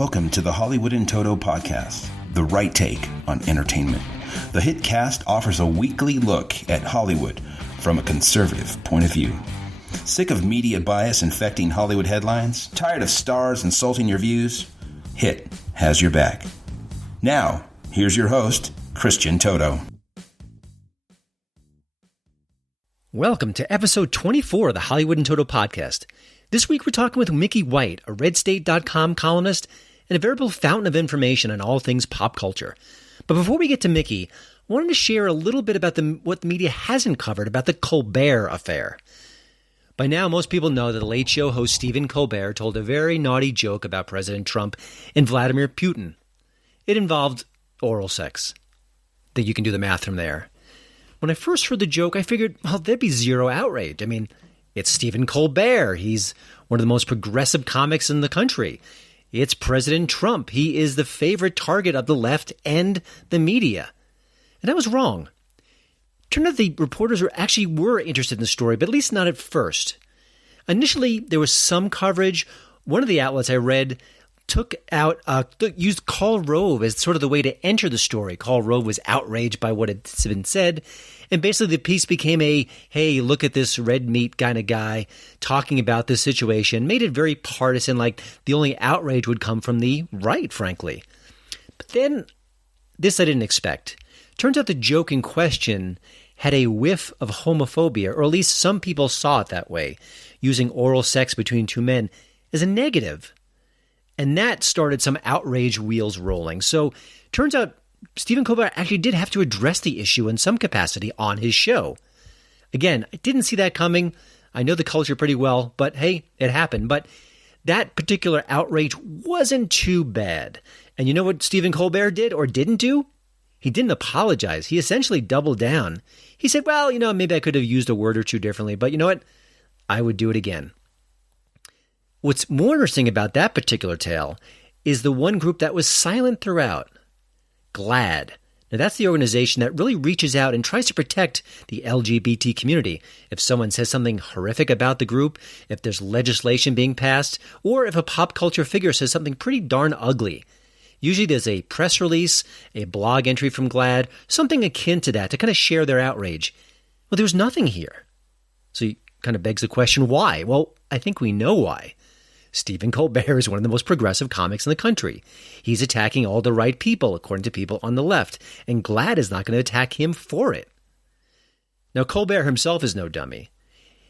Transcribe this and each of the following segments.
Welcome to the Hollywood in Toto podcast, the right take on entertainment. The HiT cast offers a weekly look at Hollywood from a conservative point of view. Sick of media bias infecting Hollywood headlines? Tired of stars insulting your views? HiT has your back. Now, here's your host, Christian Toto. Welcome to episode 24 of the Hollywood in Toto podcast. This week we're talking with Mickey White, a RedState.com columnist and a veritable fountain of information on all things pop culture. But before we get to Mickey, I wanted to share a little bit about what the media hasn't covered about the Colbert affair. By now, most people know that the Late Show host Stephen Colbert told a very naughty joke about President Trump and Vladimir Putin. It involved oral sex. I think you can do the math from there. When I first heard the joke, I figured, well, there'd be zero outrage. I mean, it's Stephen Colbert. He's one of the most progressive comics in the country. It's President Trump. He is the favorite target of the left and the media. And I was wrong. Turned out the reporters were interested in the story, but at least not at first. Initially, there was some coverage. One of the outlets I read used Karl Rove as sort of the way to enter the story. Karl Rove was outraged by what had been said. And basically the piece became hey, look at this red meat kind of guy talking about this situation. Made it very partisan, like the only outrage would come from the right, frankly. But then, this I didn't expect. Turns out the joke in question had a whiff of homophobia, or at least some people saw it that way, using oral sex between two men as a negative. And that started some outrage wheels rolling. So, turns out Stephen Colbert actually did have to address the issue in some capacity on his show. Again, I didn't see that coming. I know the culture pretty well, but hey, it happened. But that particular outrage wasn't too bad. And you know what Stephen Colbert did or didn't do? He didn't apologize. He essentially doubled down. He said, well, maybe I could have used a word or two differently, but you know what? I would do it again. What's more interesting about that particular tale is the one group that was silent throughout. GLAAD. Now, that's the organization that really reaches out and tries to protect the LGBT community. If someone says something horrific about the group, if there's legislation being passed, or if a pop culture figure says something pretty darn ugly. Usually there's a press release, a blog entry from GLAAD, something akin to that to kind of share their outrage. Well, there was nothing here. So it kind of begs the question, why? Well, I think we know why. Stephen Colbert is one of the most progressive comics in the country. He's attacking all the right people, according to people on the left, and GLAAD is not going to attack him for it. Now, Colbert himself is no dummy.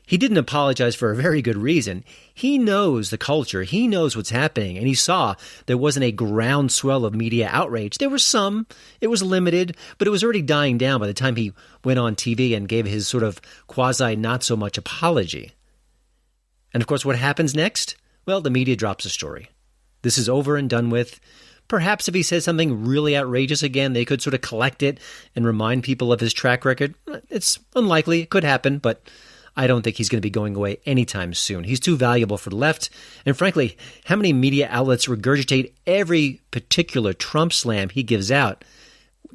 He didn't apologize for a very good reason. He knows the culture. He knows what's happening, and he saw there wasn't a groundswell of media outrage. There was some. It was limited, but it was already dying down by the time he went on TV and gave his sort of quasi-not-so-much apology. And, of course, what happens next? Well, the media drops the story. This is over and done with. Perhaps if he says something really outrageous again, they could sort of collect it and remind people of his track record. It's unlikely. It could happen, but I don't think he's going to be going away anytime soon. He's too valuable for the left. And frankly, how many media outlets regurgitate every particular Trump slam he gives out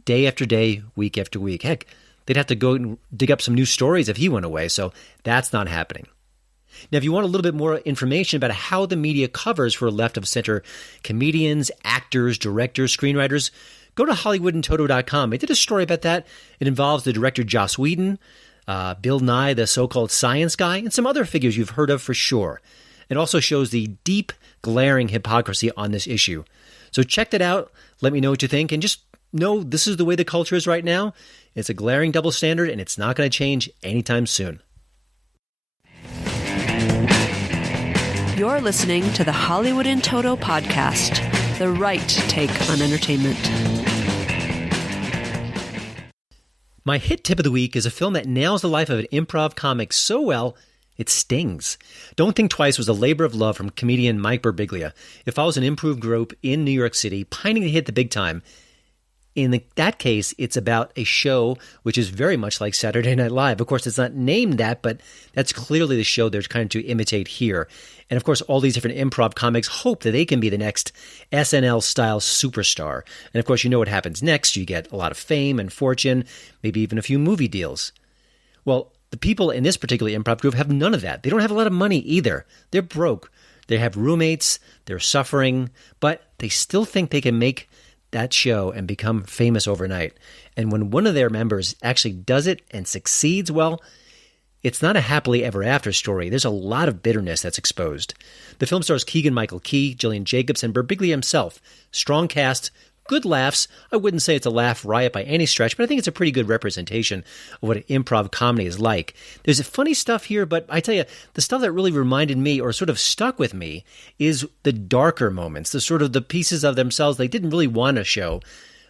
day after day, week after week? Heck, they'd have to go and dig up some new stories if he went away, so that's not happening. Now, if you want a little bit more information about how the media covers for left-of-center comedians, actors, directors, screenwriters, go to HollywoodandToto.com. I did a story about that. It involves the director Joss Whedon, Bill Nye, the so-called science guy, and some other figures you've heard of for sure. It also shows the deep, glaring hypocrisy on this issue. So check that out. Let me know what you think. And just know this is the way the culture is right now. It's a glaring double standard, and it's not going to change anytime soon. You're listening to the Hollywood in Toto podcast, the right take on entertainment. My HiT tip of the week is a film that nails the life of an improv comic so well, it stings. Don't Think Twice was a labor of love from comedian Mike Birbiglia. It follows an improv group in New York City pining to hit the big time. In that case, it's about a show which is very much like Saturday Night Live. Of course, it's not named that, but that's clearly the show they're trying to imitate here. And of course, all these different improv comics hope that they can be the next SNL-style superstar. And of course, you know what happens next. You get a lot of fame and fortune, maybe even a few movie deals. Well, the people in this particular improv group have none of that. They don't have a lot of money either. They're broke. They have roommates, they're suffering, but they still think they can make that show and become famous overnight. And when one of their members actually does it and succeeds, well, it's not a happily ever after story. There's a lot of bitterness that's exposed. The film stars Keegan-Michael Key, Gillian Jacobs, and Birbiglia himself. Strong cast, good laughs. I wouldn't say it's a laugh riot by any stretch, but I think it's a pretty good representation of what improv comedy is like. There's funny stuff here, but I tell you, the stuff that really reminded me or sort of stuck with me is the darker moments, the sort of the pieces of themselves they didn't really want to show,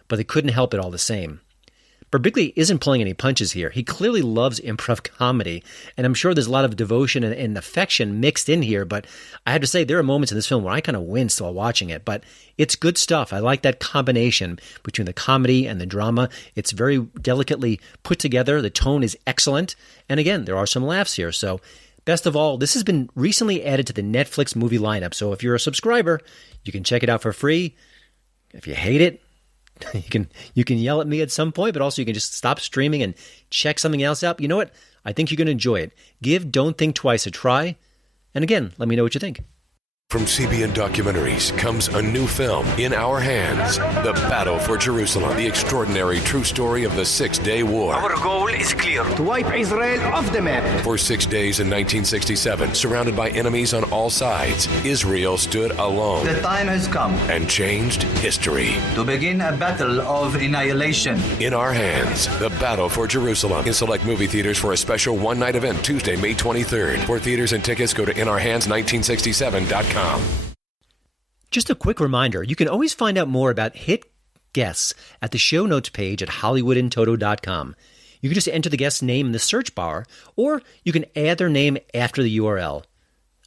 but they couldn't help it all the same. Birbiglia isn't pulling any punches here. He clearly loves improv comedy, and I'm sure there's a lot of devotion and affection mixed in here, but I have to say there are moments in this film where I kind of winced while watching it, but it's good stuff. I like that combination between the comedy and the drama. It's very delicately put together. The tone is excellent, and again, there are some laughs here, so best of all, this has been recently added to the Netflix movie lineup, so if you're a subscriber, you can check it out for free. If you hate it, you can yell at me at some point, but also you can just stop streaming and check something else out. You know what? I think you're going to enjoy it. Give Don't Think Twice a try. And again, let me know what you think. From CBN Documentaries comes a new film, In Our Hands, The Battle for Jerusalem, the extraordinary true story of the Six-Day War. Our goal is clear: to wipe Israel off the map. For 6 days in 1967, surrounded by enemies on all sides, Israel stood alone. The time has come and changed history. to begin a battle of annihilation. In Our Hands, The Battle for Jerusalem. In select movie theaters for a special one-night event Tuesday, May 23rd. For theaters and tickets, go to inourhands1967.com. Just a quick reminder, you can always find out more about HiT guests at the show notes page at hollywoodintoto.com. You can just enter the guest's name in the search bar, or you can add their name after the URL,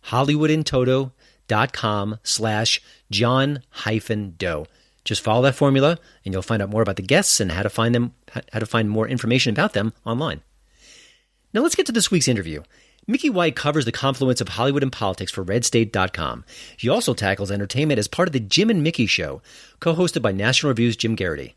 hollywoodintoto.com/John-Doe. Just follow that formula, and you'll find out more about the guests and how to find more information about them online. Now let's get to this week's interview. Mickey White covers the confluence of Hollywood and politics for RedState.com. She also tackles entertainment as part of the Jim and Mickey Show, co-hosted by National Review's Jim Garrity.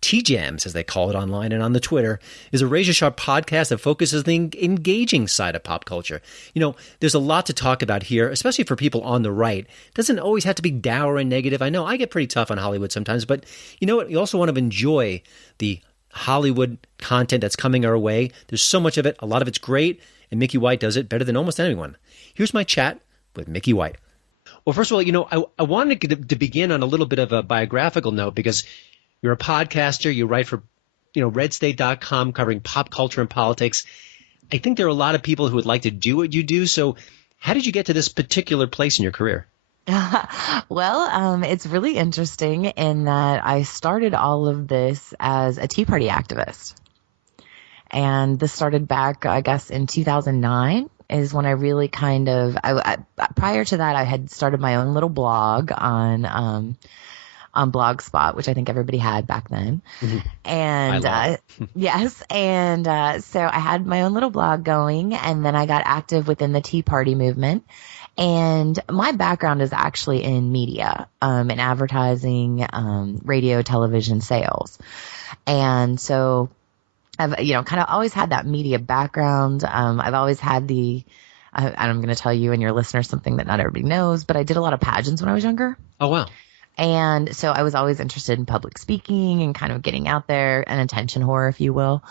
T-Jams, as they call it online and on the Twitter, is a razor-sharp podcast that focuses on the engaging side of pop culture. You know, there's a lot to talk about here, especially for people on the right. It doesn't always have to be dour and negative. I know I get pretty tough on Hollywood sometimes, but you know what? You also want to enjoy the Hollywood content that's coming our way. There's so much of it. A lot of it's great. And Mickey White does it better than almost anyone. Here's my chat with Mickey White. Well, first of all, you know, I wanted to begin on a little bit of a biographical note because you're a podcaster. You write for, RedState.com covering pop culture and politics. I think there are a lot of people who would like to do what you do. So how did you get to this particular place in your career? Well, it's really interesting in that I started all of this as a Tea Party activist. And this started back, I guess, in 2009 is when I really prior to that, I had started my own little blog on Blogspot, which I think everybody had back then. Mm-hmm. And yes. And so I had my own little blog going, and then I got active within the Tea Party movement. And my background is actually in media, in advertising, radio, television, sales. And so I've, kind of always had that media background. I've always had I'm going to tell you and your listeners something that not everybody knows, but I did a lot of pageants when I was younger. Oh, wow. And so I was always interested in public speaking and kind of getting out there, an attention whore, if you will.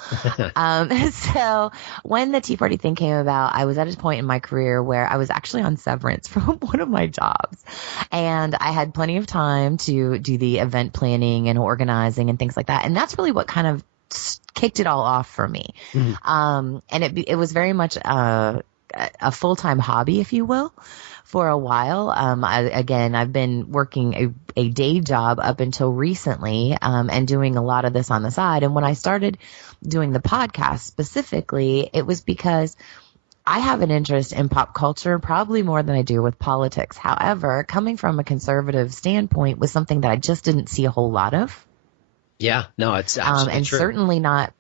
So when the Tea Party thing came about, I was at a point in my career where I was actually on severance from one of my jobs. And I had plenty of time to do the event planning and organizing and things like that. And that's really what kind of kicked it all off for me. Mm-hmm. And it was very much a full-time hobby, if you will, for a while. I've been working a day job up until recently, and doing a lot of this on the side. And when I started doing the podcast specifically, it was because I have an interest in pop culture, probably more than I do with politics. However, coming from a conservative standpoint was something that I just didn't see a whole lot of. Yeah, no, it's absolutely and true. certainly not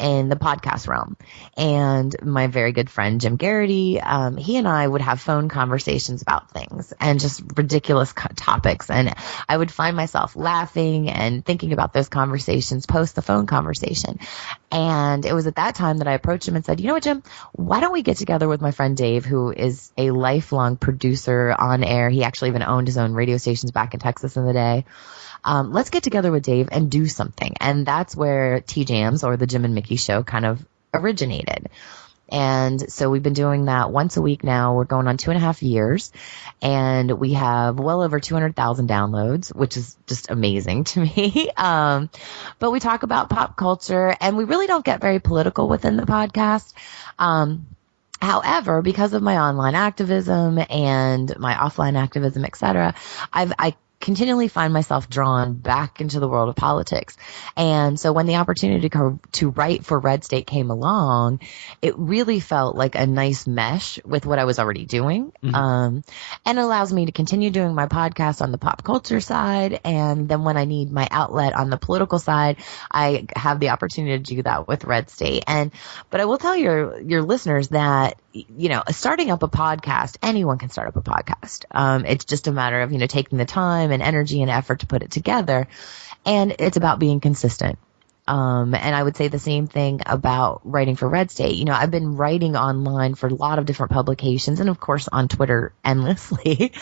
in the podcast realm. And my very good friend Jim Garrity, he and I would have phone conversations about things and just ridiculous topics, and I would find myself laughing and thinking about those conversations post the phone conversation. And it was at that time that I approached him and said, you know what, Jim, why don't we get together with my friend Dave, who is a lifelong producer on air. He actually even owned his own radio stations back in Texas in the day. Let's get together with Dave and do something. And that's where T-Jams, or the Jim and Mickey Show, kind of originated. And so we've been doing that once a week now. We're going on 2.5 years, and we have well over 200,000 downloads, which is just amazing to me. But we talk about pop culture, and we really don't get very political within the podcast. However, because of my online activism and my offline activism, etc., I continually find myself drawn back into the world of politics. And so when the opportunity to write for Red State came along, it really felt like a nice mesh with what I was already doing. And it allows me to continue doing my podcast on the pop culture side. And then when I need my outlet on the political side, I have the opportunity to do that with Red State. But I will tell your listeners that, you know, starting up a podcast, anyone can start up a podcast. It's just a matter of, you know, taking the time and energy and effort to put it together. And it's about being consistent. And I would say the same thing about writing for Red State. You know, I've been writing online for a lot of different publications and, of course, on Twitter endlessly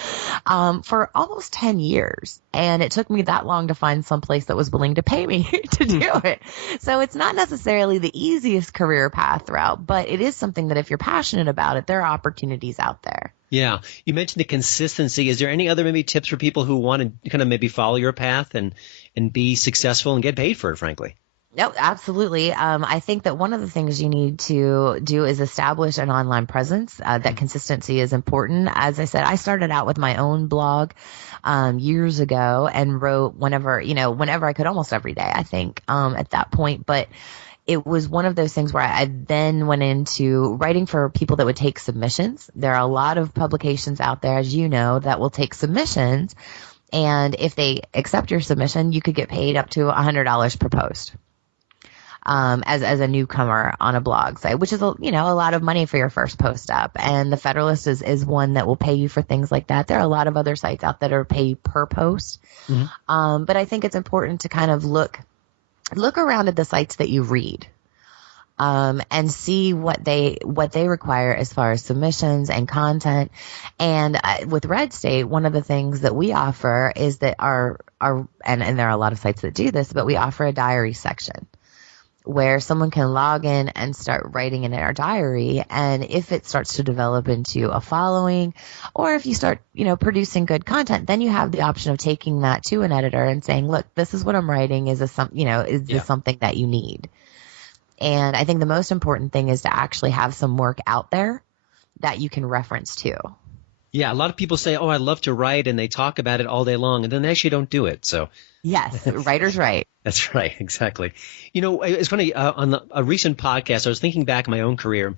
for almost 10 years. And it took me that long to find some place that was willing to pay me to do it. So it's not necessarily the easiest career path route, but it is something that if you're passionate about it, there are opportunities out there. Yeah. You mentioned the consistency. Is there any other maybe tips for people who want to kind of maybe follow your path and be successful and get paid for it, frankly? No, absolutely. I think that one of the things you need to do is establish an online presence. That consistency is important. As I said, I started out with my own blog years ago and wrote whenever I could, almost every day, I think, at that point. But it was one of those things where I then went into writing for people that would take submissions. There are a lot of publications out there, as you know, that will take submissions. And if they accept your submission, you could get paid up to $100 per post. As a newcomer on a blog site, which is a lot of money for your first post up. And the Federalist is one that will pay you for things like that. There are a lot of other sites out that are paid per post. But I think it's important to kind of look around at the sites that you read, and see what they require as far as submissions and content. And with Red State, one of the things that we offer is that and there are a lot of sites that do this, but we offer a diary section, where someone can log in and start writing in our diary. And if it starts to develop into a following, or if you start, producing good content, then you have the option of taking that to an editor and saying, look, this is what I'm writing. Is this something that you need? And I think the most important thing is to actually have some work out there that you can reference to. Yeah, a lot of people say, oh, I love to write, and they talk about it all day long, and then they actually don't do it. So yes, writer's right. That's right, exactly. It's funny, on a recent podcast, I was thinking back in my own career,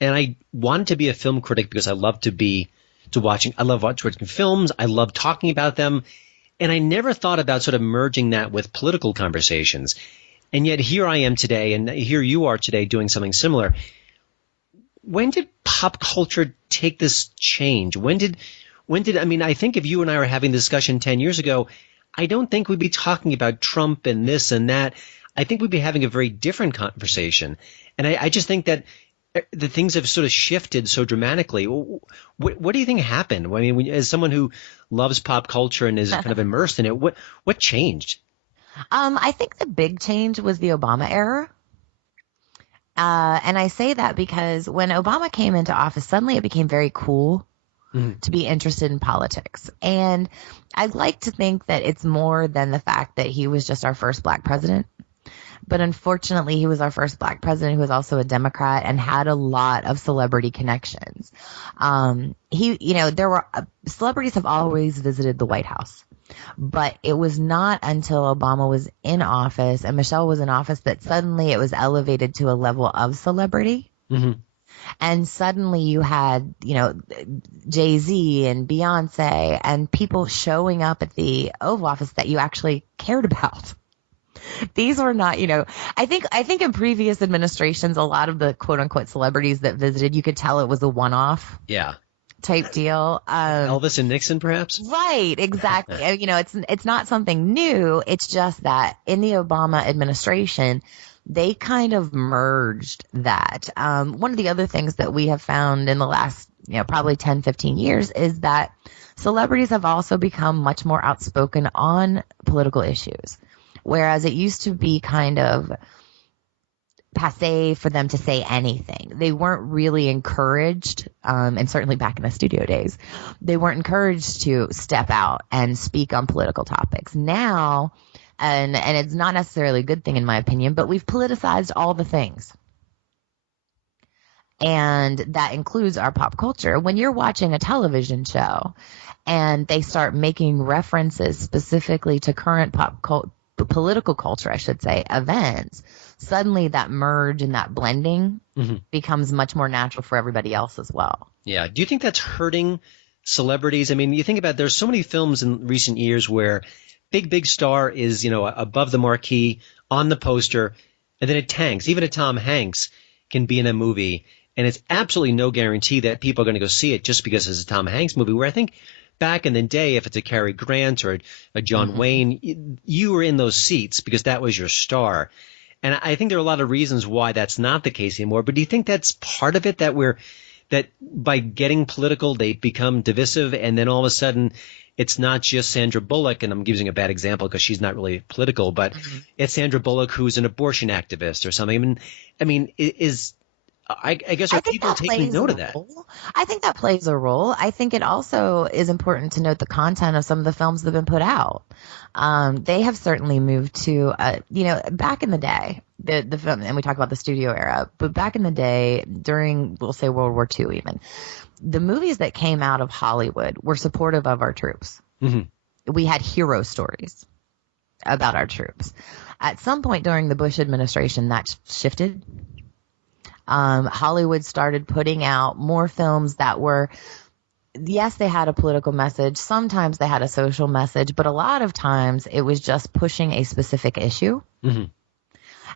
and I wanted to be a film critic because I love watching films, I love talking about them, and I never thought about sort of merging that with political conversations. And yet here I am today, and here you are today doing something similar. When did pop culture take this change? I think if you and I were having this discussion 10 years ago, I don't think we'd be talking about Trump and this and that. I think we'd be having a very different conversation. And I just think that the things have sort of shifted so dramatically. What do you think happened? I mean, as someone who loves pop culture and is kind of immersed in it, what changed? I think the big change was the Obama era. And I say that because when Obama came into office, suddenly it became very cool to be interested in politics. And I'd like to think that it's more than the fact that he was just our first black president. But unfortunately, he was our first black president who was also a Democrat and had a lot of celebrity connections. Celebrities have always visited the White House. But it was not until Obama was in office and Michelle was in office that suddenly it was elevated to a level of celebrity. Mm-hmm. And suddenly you had, Jay-Z and Beyonce and people showing up at the Oval Office that you actually cared about. These were not, I think in previous administrations, a lot of the quote unquote celebrities that visited, you could tell it was a one-off. Yeah. Type deal. Elvis and Nixon, perhaps? Right, exactly. It's not something new. It's just that in the Obama administration, they kind of merged that. One of the other things that we have found in the last, probably 10, 15 years is that celebrities have also become much more outspoken on political issues. Whereas it used to be kind of passé for them to say anything. They weren't really encouraged, and certainly back in the studio days, they weren't encouraged to step out and speak on political topics. Now, and it's not necessarily a good thing in my opinion, but we've politicized all the things. And that includes our pop culture. When you're watching a television show and they start making references specifically to current political culture, I should say, events, suddenly that merge and that blending becomes much more natural for everybody else as well. Yeah. Do you think that's hurting celebrities? I mean, you think about there's so many films in recent years where big star is, above the marquee on the poster, and then it tanks. Even a Tom Hanks can be in a movie, and it's absolutely no guarantee that people are going to go see it just because it's a Tom Hanks movie, where I think back in the day, if it's a Cary Grant or a John Wayne, you were in those seats because that was your star. And I think there are a lot of reasons why that's not the case anymore. But do you think that's part of it, that by getting political, they become divisive, and then all of a sudden it's not just Sandra Bullock, and I'm using a bad example because she's not really political, but it's Sandra Bullock who's an abortion activist or something. I mean, I guess are people taking note of that? I think that plays a role. I think it also is important to note the content of some of the films that have been put out. They have certainly moved to, back in the day, the film, and we talk about the studio era, but back in the day, during, we'll say World War II even, the movies that came out of Hollywood were supportive of our troops. We had hero stories about our troops. At some point during the Bush administration, that shifted. Hollywood started putting out more films that were, yes, they had a political message. Sometimes they had a social message, but a lot of times it was just pushing a specific issue.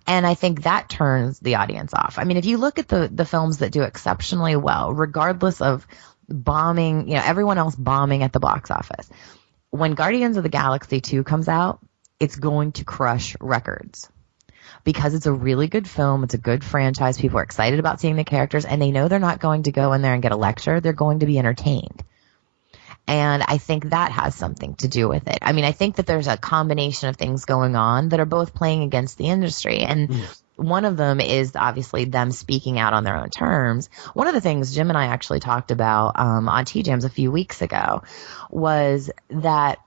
And I think that turns the audience off. I mean, if you look at the films that do exceptionally well, regardless of bombing, everyone else bombing at the box office, when Guardians of the Galaxy 2 comes out, it's going to crush records. Because it's a really good film. It's a good franchise. People are excited about seeing the characters, and they know they're not going to go in there and get a lecture. They're going to be entertained. And I think that has something to do with it. I mean, I think that there's a combination of things going on that are both playing against the industry. And one of them is obviously them speaking out on their own terms. One of the things Jim and I actually talked about on T-Jams a few weeks ago was that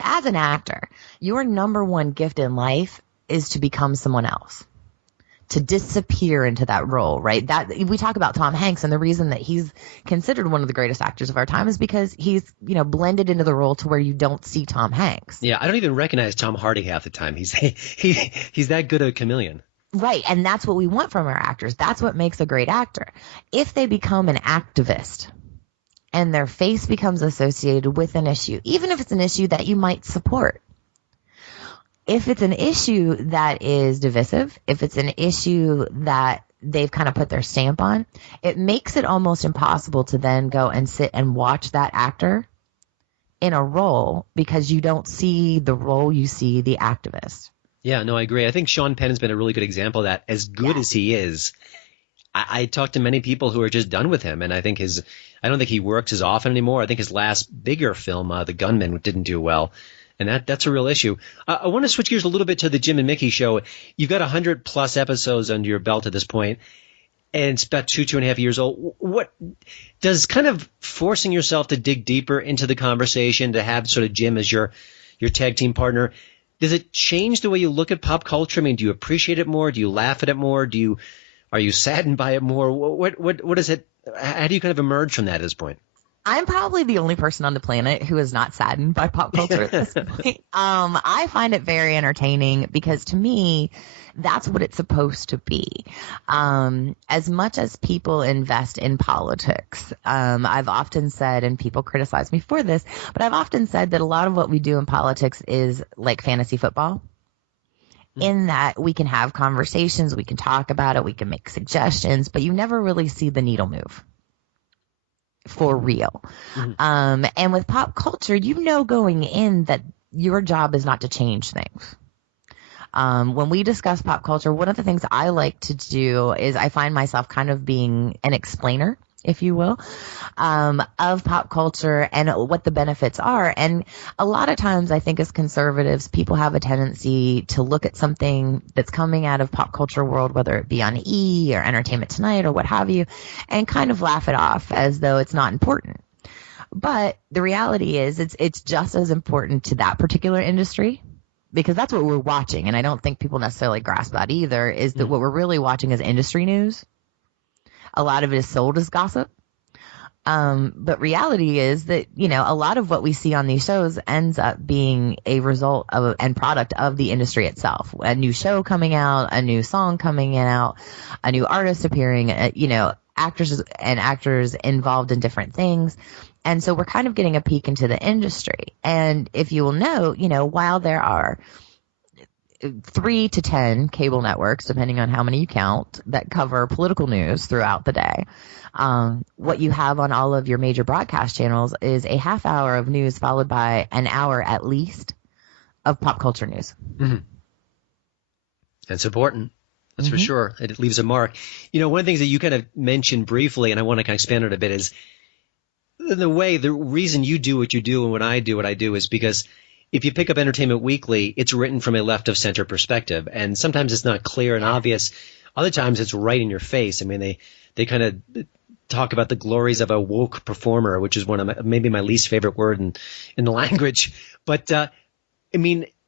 as an actor, your number one gift in life is to become someone else, to disappear into that role, right? That we talk about Tom Hanks, and the reason that he's considered one of the greatest actors of our time is because he's, blended into the role to where you don't see Tom Hanks. Yeah, I don't even recognize Tom Hardy half the time. He's that good a chameleon. Right, and that's what we want from our actors. That's what makes a great actor. If they become an activist and their face becomes associated with an issue, even if it's an issue that you might support, if it's an issue that is divisive, if it's an issue that they've kind of put their stamp on, it makes it almost impossible to then go and sit and watch that actor in a role because you don't see the role, you see the activist. Yeah, no, I agree. I think Sean Penn has been a really good example of that. As good as he is, I talked to many people who are just done with him, and I don't think he works as often anymore. I think his last bigger film, The Gunman, didn't do well. And that's a real issue. I want to switch gears a little bit to the Jim and Mickey show. You've got 100+ episodes under your belt at this point, and it's about 2.5 years old. What does kind of forcing yourself to dig deeper into the conversation, to have sort of Jim as your tag team partner, does it change the way you look at pop culture? I mean, do you appreciate it more? Do you laugh at it more? Are you saddened by it more? What is it? How do you kind of emerge from that at this point? I'm probably the only person on the planet who is not saddened by pop culture at this point. I find it very entertaining because to me, that's what it's supposed to be. As much as people invest in politics, I've often said, and people criticize me for this, but I've often said that a lot of what we do in politics is like fantasy football. in that we can have conversations, we can talk about it, we can make suggestions, but you never really see the needle move for real. And with pop culture, going in that your job is not to change things. When we discuss pop culture, one of the things I like to do is I find myself kind of being an explainer, if you will, of pop culture and what the benefits are. And a lot of times I think as conservatives, people have a tendency to look at something that's coming out of pop culture world, whether it be on E! or Entertainment Tonight or what have you, and kind of laugh it off as though it's not important. But the reality is it's just as important to that particular industry, because that's what we're watching. And I don't think people necessarily grasp that either, is that what we're really watching is industry news. A lot of it is sold as gossip. But reality is that, a lot of what we see on these shows ends up being a result of and product of the industry itself. A new show coming out, a new song coming out, a new artist appearing, actors and actors involved in different things. And so we're kind of getting a peek into the industry. And if you will know, while there are 3 to 10 cable networks, depending on how many you count, that cover political news throughout the day, what you have on all of your major broadcast channels is a half hour of news followed by an hour at least of pop culture news. That's important. That's for sure. It leaves a mark. One of the things that you kind of mentioned briefly, and I want to kind of expand on it a bit, is the reason you do what you do and what I do is because if you pick up Entertainment Weekly, it's written from a left of center perspective. And sometimes it's not clear and obvious. Other times it's right in your face. I mean, they kind of talk about the glories of a woke performer, which is maybe my least favorite word in the language. But,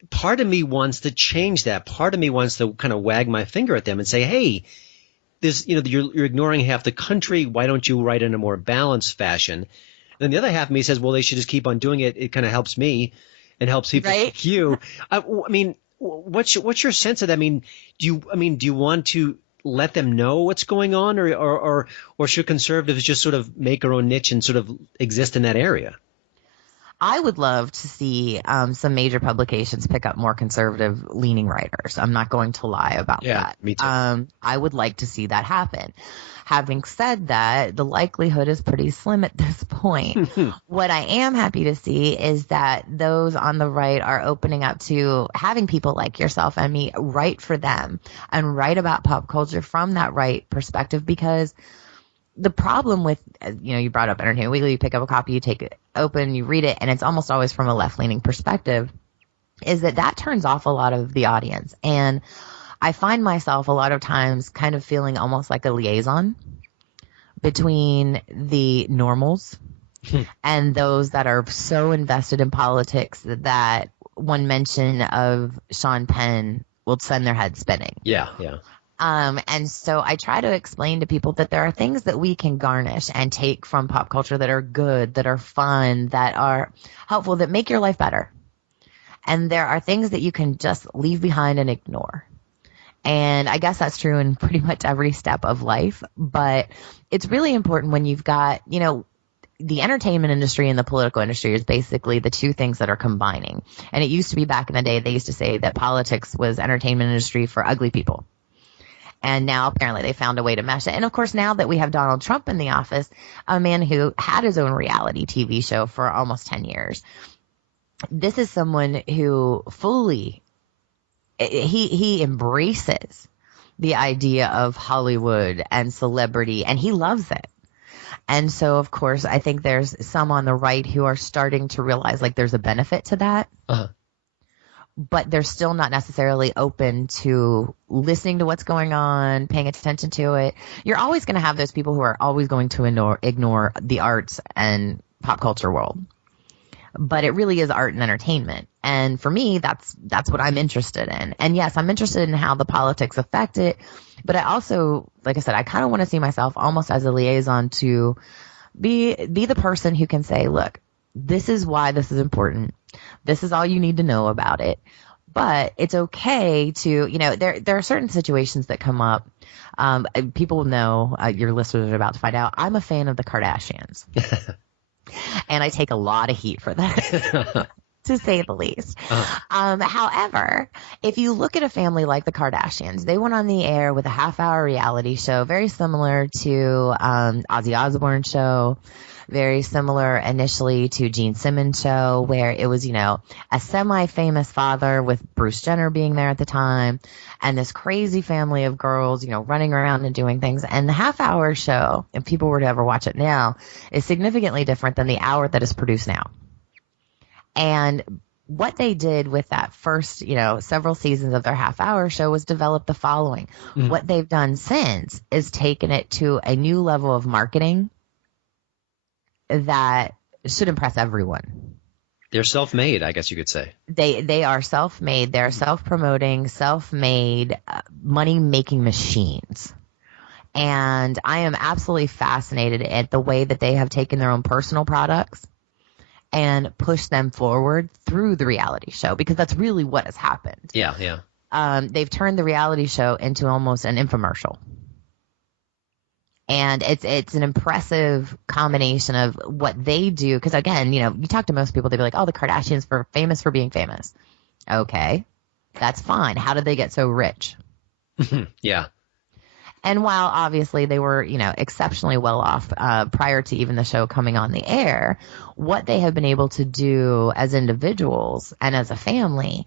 part of me wants to change that. Part of me wants to kind of wag my finger at them and say, hey, you're ignoring half the country. Why don't you write in a more balanced fashion? And then the other half of me says, well, they should just keep on doing it. It kind of helps me and helps people like you. What's your sense of that? Do you want to let them know what's going on, or should conservatives just sort of make their own niche and sort of exist in that area? I would love to see some major publications pick up more conservative-leaning writers. I'm not going to lie about that. Me too. I would like to see that happen. Having said that, the likelihood is pretty slim at this point. What I am happy to see is that those on the right are opening up to having people like yourself and me write for them and write about pop culture from that right perspective, because the problem with, you brought up Entertainment Weekly, you pick up a copy, you take it open, you read it, and it's almost always from a left-leaning perspective, is that turns off a lot of the audience. And I find myself a lot of times kind of feeling almost like a liaison between the normals and those that are so invested in politics that one mention of Sean Penn will send their head spinning. Yeah. And so I try to explain to people that there are things that we can garnish and take from pop culture that are good, that are fun, that are helpful, that make your life better. And there are things that you can just leave behind and ignore. And I guess that's true in pretty much every step of life. But it's really important when you've got, the entertainment industry and the political industry is basically the two things that are combining. And it used to be back in the day, they used to say that politics was entertainment industry for ugly people. And now apparently they found a way to mesh it. And of course, now that we have Donald Trump in the office, a man who had his own reality TV show for almost 10 years, this is someone who fully, he embraces the idea of Hollywood and celebrity, and he loves it. And so, of course, I think there's some on the right who are starting to realize like there's a benefit to that. But they're still not necessarily open to listening to what's going on, paying attention to it. You're always going to have those people who are always going to ignore the arts and pop culture world. But it really is art and entertainment. And for me, that's what I'm interested in. And yes, I'm interested in how the politics affect it. But I also, like I said, I kind of want to see myself almost as a liaison to be the person who can say, look, this is why this is important. This is all you need to know about it. But it's okay to, there are certain situations that come up. People know, your listeners are about to find out, I'm a fan of the Kardashians. And I take a lot of heat for that. to say the least. However, if you look at a family like the Kardashians, they went on the air with a half-hour reality show, very similar to Ozzy Osbourne's show, very similar initially to Gene Simmons' show, where it was, a semi-famous father with Bruce Jenner being there at the time, and this crazy family of girls, running around and doing things. And the half-hour show, if people were to ever watch it now, is significantly different than the hour that is produced now. And what they did with that first, several seasons of their half-hour show was develop the following. What they've done since is taken it to a new level of marketing that should impress everyone. They're self-made, I guess you could say. They are self-made. They're self-promoting, self-made money-making machines. And I am absolutely fascinated at the way that they have taken their own personal products and pushed them forward through the reality show, because that's really what has happened. Yeah. They've turned the reality show into almost an infomercial. And it's an impressive combination of what they do. Because, again, you talk to most people, they'd be like, oh, the Kardashians are famous for being famous. Okay, that's fine. How did they get so rich? Yeah. And while obviously they were, exceptionally well off prior to even the show coming on the air, what they have been able to do as individuals and as a family,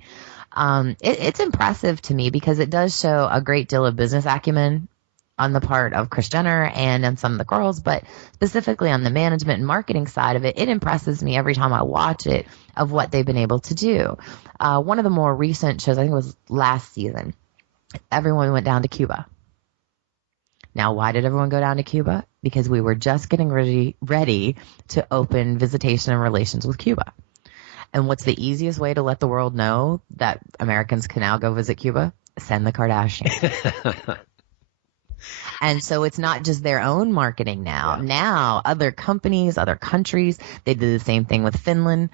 it's impressive to me, because it does show a great deal of business acumen on the part of Kris Jenner and on some of the girls, but specifically on the management and marketing side of it, it impresses me every time I watch it of what they've been able to do. One of the more recent shows, I think it was last season, everyone went down to Cuba. Now, why did everyone go down to Cuba? Because we were just getting ready to open visitation and relations with Cuba. And what's the easiest way to let the world know that Americans can now go visit Cuba? Send the Kardashians. And so it's not just their own marketing now. Yeah. Now, other companies, other countries, they do the same thing with Finland.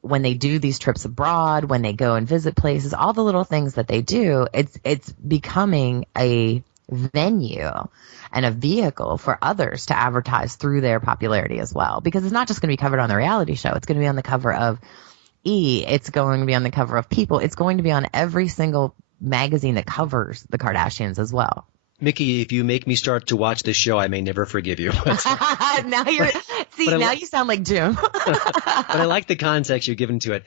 When they do these trips abroad, when they go and visit places, all the little things that they do, it's becoming a venue and a vehicle for others to advertise through their popularity as well. Because it's not just going to be covered on the reality show. It's going to be on the cover of E! It's going to be on the cover of People. It's going to be on every single magazine that covers the Kardashians as well. Mickey, if you make me start to watch this show, I may never forgive you. Now you sound like Jim. But I like the context you're giving to it.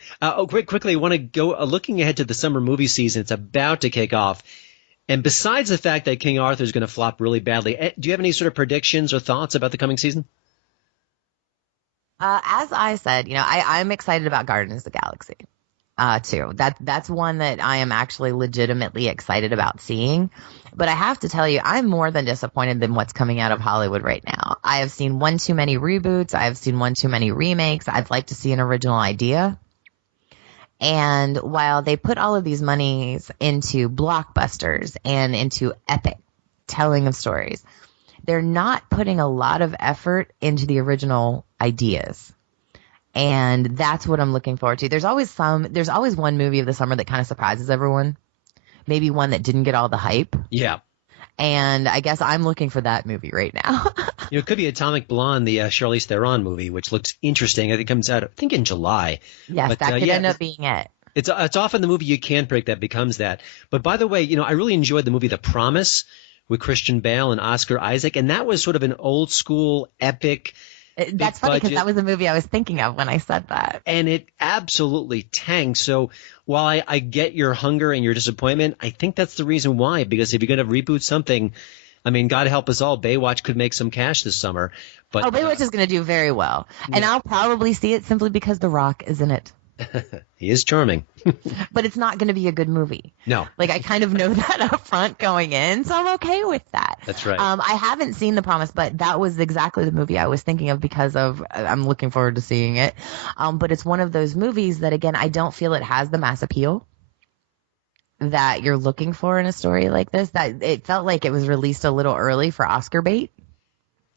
Quickly, I want to go looking ahead to the summer movie season. It's about to kick off. And besides the fact that King Arthur is going to flop really badly, do you have any sort of predictions or thoughts about the coming season? As I said, I'm excited about Guardians of the Galaxy. Too. That's one that I am actually legitimately excited about seeing. But I have to tell you, I'm more than disappointed than what's coming out of Hollywood right now. I have seen one too many reboots. I have seen one too many remakes. I'd like to see an original idea. And while they put all of these monies into blockbusters and into epic telling of stories, they're not putting a lot of effort into the original ideas. And that's what I'm looking forward to. There's always one movie of the summer that kind of surprises everyone. Maybe one that didn't get all the hype. Yeah. And I guess I'm looking for that movie right now. It could be Atomic Blonde, the Charlize Theron movie, which looks interesting. I think it comes out, I think, in July. Yes, but, that could end up being it. It's often the movie you can't predict that becomes that. But by the way, I really enjoyed the movie The Promise with Christian Bale and Oscar Isaac. And that was sort of an old school epic. That's funny because that was the movie I was thinking of when I said that. And it absolutely tanked. So while I get your hunger and your disappointment, I think that's the reason why. Because if you're going to reboot something, I mean, God help us all, Baywatch could make some cash this summer. But Baywatch is going to do very well. Yeah. And I'll probably see it simply because The Rock is in it. He is charming. But it's not going to be a good movie. No. I kind of know that up front going in, so I'm okay with that. That's right. I haven't seen The Promise, but that was exactly the movie I was thinking of because of I'm looking forward to seeing it. But it's one of those movies that, again, I don't feel it has the mass appeal that you're looking for in a story like this. That it felt like it was released a little early for Oscar bait.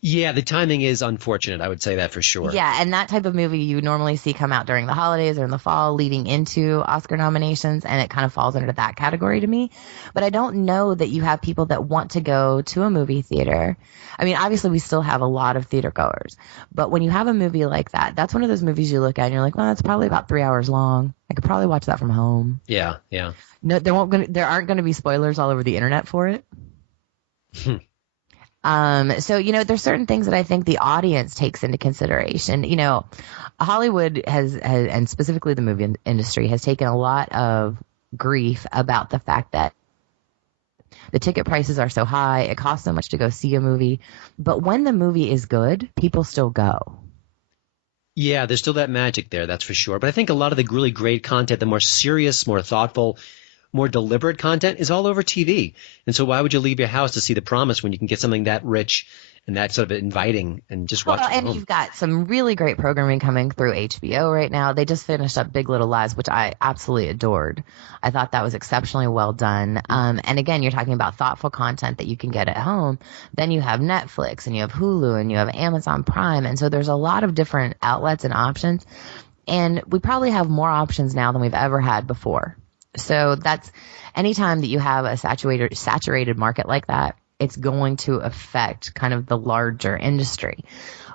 Yeah, the timing is unfortunate. I would say that for sure. Yeah, and that type of movie you normally see come out during the holidays or in the fall leading into Oscar nominations, and it kind of falls under that category to me. But I don't know that you have people that want to go to a movie theater. I mean, obviously we still have a lot of theater goers, but when you have a movie like that, that's one of those movies you look at and you're like, well, that's probably about 3 hours long. I could probably watch that from home. Yeah. No, there aren't going to be spoilers all over the internet for it. So, there's certain things that I think the audience takes into consideration. Hollywood has, and specifically the movie industry, has taken a lot of grief about the fact that the ticket prices are so high. It costs so much to go see a movie. But when the movie is good, people still go. Yeah, there's still that magic there, that's for sure. But I think a lot of the really great content, the more serious, more thoughtful, more deliberate content is all over TV. And so why would you leave your house to see The Promise when you can get something that rich and that sort of inviting and just watch it and home? You've got some really great programming coming through HBO right now. They just finished up Big Little Lies, which I absolutely adored. I thought that was exceptionally well done. And again, you're talking about thoughtful content that you can get at home. Then you have Netflix and you have Hulu and you have Amazon Prime. And so there's a lot of different outlets and options. And we probably have more options now than we've ever had before. So that's anytime that you have a saturated market like that, it's going to affect kind of the larger industry.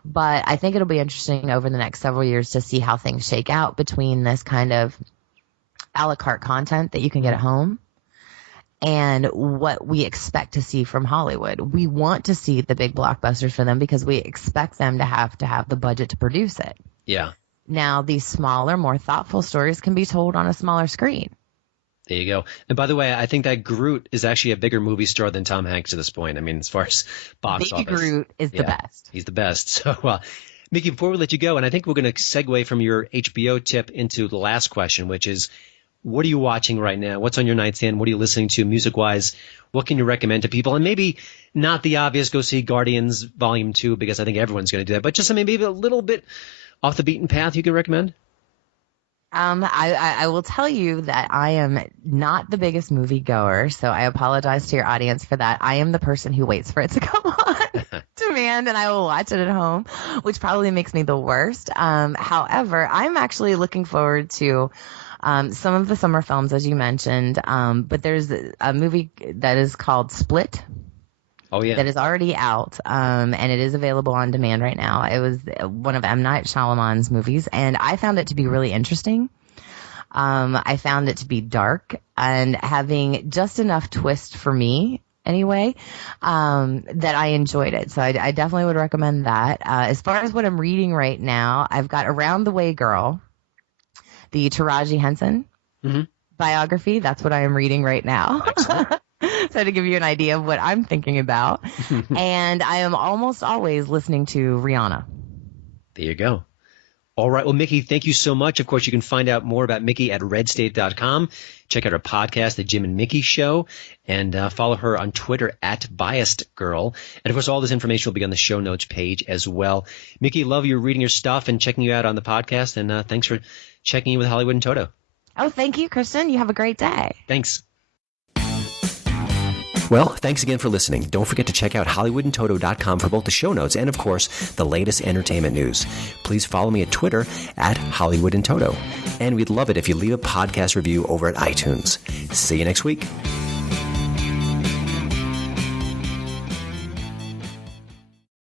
But I think it'll be interesting over the next several years to see how things shake out between this kind of a la carte content that you can get at home and what we expect to see from Hollywood. We want to see the big blockbusters for them because we expect them to have the budget to produce it. Yeah. Now, these smaller, more thoughtful stories can be told on a smaller screen. There you go. And by the way, I think that Groot is actually a bigger movie star than Tom Hanks at this point. I mean, as far as box Baby office. Groot is the best. He's the best. So, Mickey, before we let you go, and I think we're going to segue from your HBO tip into the last question, which is, what are you watching right now? What's on your nightstand? What are you listening to music-wise? What can you recommend to people? And maybe not the obvious, go see Guardians Volume 2, because I think everyone's going to do that, but just something maybe a little bit off the beaten path you can recommend? I will tell you that I am not the biggest movie goer, so I apologize to your audience for that. I am the person who waits for it to come on demand, and I will watch it at home, which probably makes me the worst. However, I'm actually looking forward to some of the summer films, as you mentioned, but there's a movie that is called Split. Oh, yeah. That is already out, and it is available on demand right now. It was one of M. Night Shyamalan's movies, and I found it to be really interesting. I found it to be dark and having just enough twist for me, anyway, that I enjoyed it. So I definitely would recommend that. As far as what I'm reading right now, I've got Around the Way Girl, the Taraji Henson biography. That's what I am reading right now. So to give you an idea of what I'm thinking about. And I am almost always listening to Rihanna. There you go. All right. Well, Mickey, thank you so much. Of course, you can find out more about Mickey at redstate.com. Check out her podcast, The Jim and Mickey Show, and follow her on Twitter at BiasedGirl. And, of course, all this information will be on the show notes page as well. Mickey, love you reading your stuff and checking you out on the podcast. And thanks for checking in with Hollywood and Toto. Oh, thank you, Christian. You have a great day. Thanks. Well, thanks again for listening. Don't forget to check out HollywoodandToto.com for both the show notes and, of course, the latest entertainment news. Please follow me at Twitter at HollywoodandToto. And we'd love it if you leave a podcast review over at iTunes. See you next week.